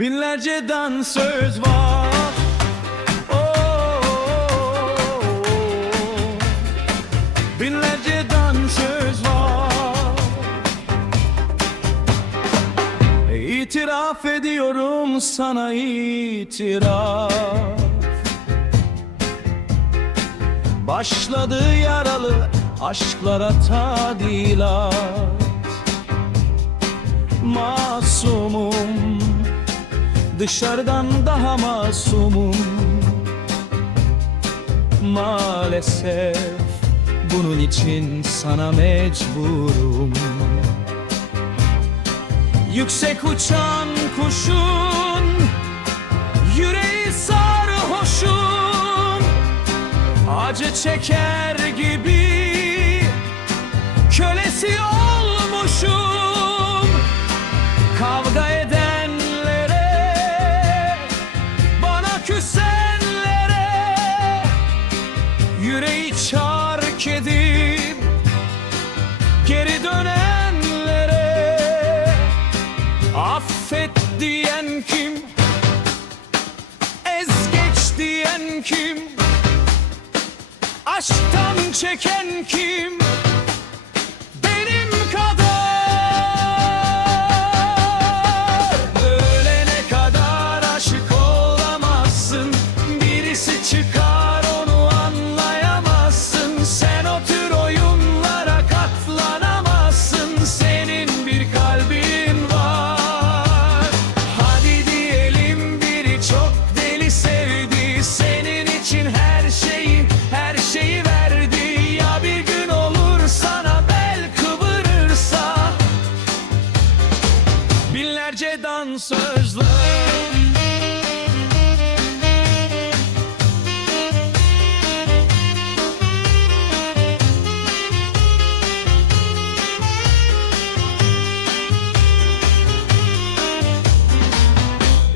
Binlerce dansöz var. Oh, Binlerce dansöz var. İtiraf ediyorum sana itiraf. Başladı yaralı aşklara tadilat. Masumum Dışarıdan daha masumum. Maalesef Bunun için sana mecburum. Yüksek uçan kuşun Yüreği sarhoşun. Acı çeker gibi edip Geri dönenlere Affet diyen kim? Ez geç diyen kim? Aşktan çeken kim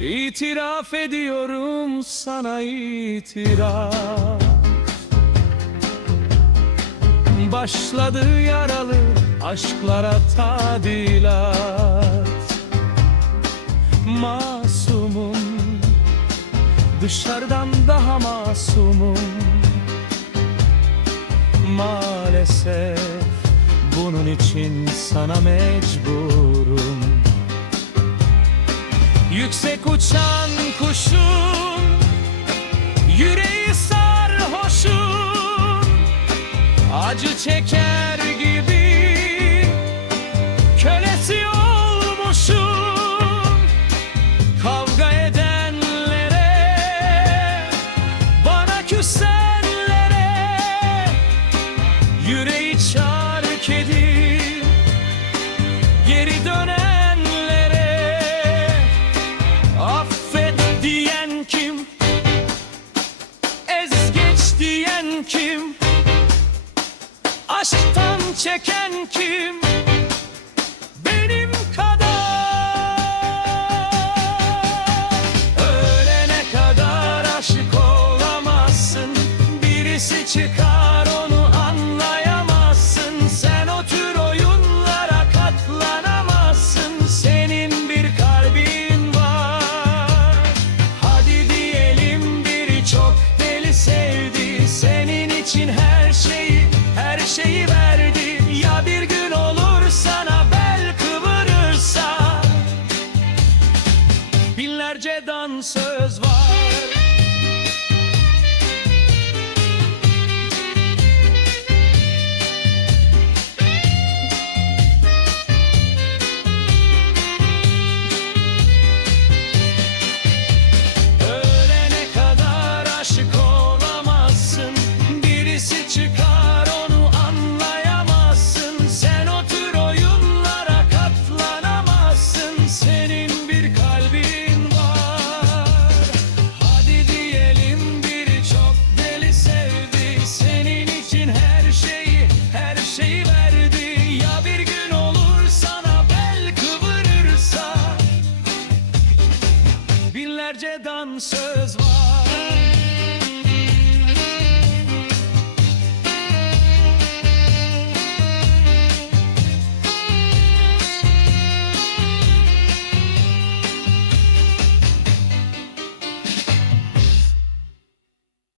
İtiraf ediyorum sana itiraf. Başladı yaralı aşklara tadilat Masumum. Dışarıdan daha masumum. Maalesef Bunun için sana mecburum. Yüksek uçan kuşun Yüreği sarhoşun Acı çeker kim? Aşktan çeken kim Binlerce dansöz var Binlerce dansöz var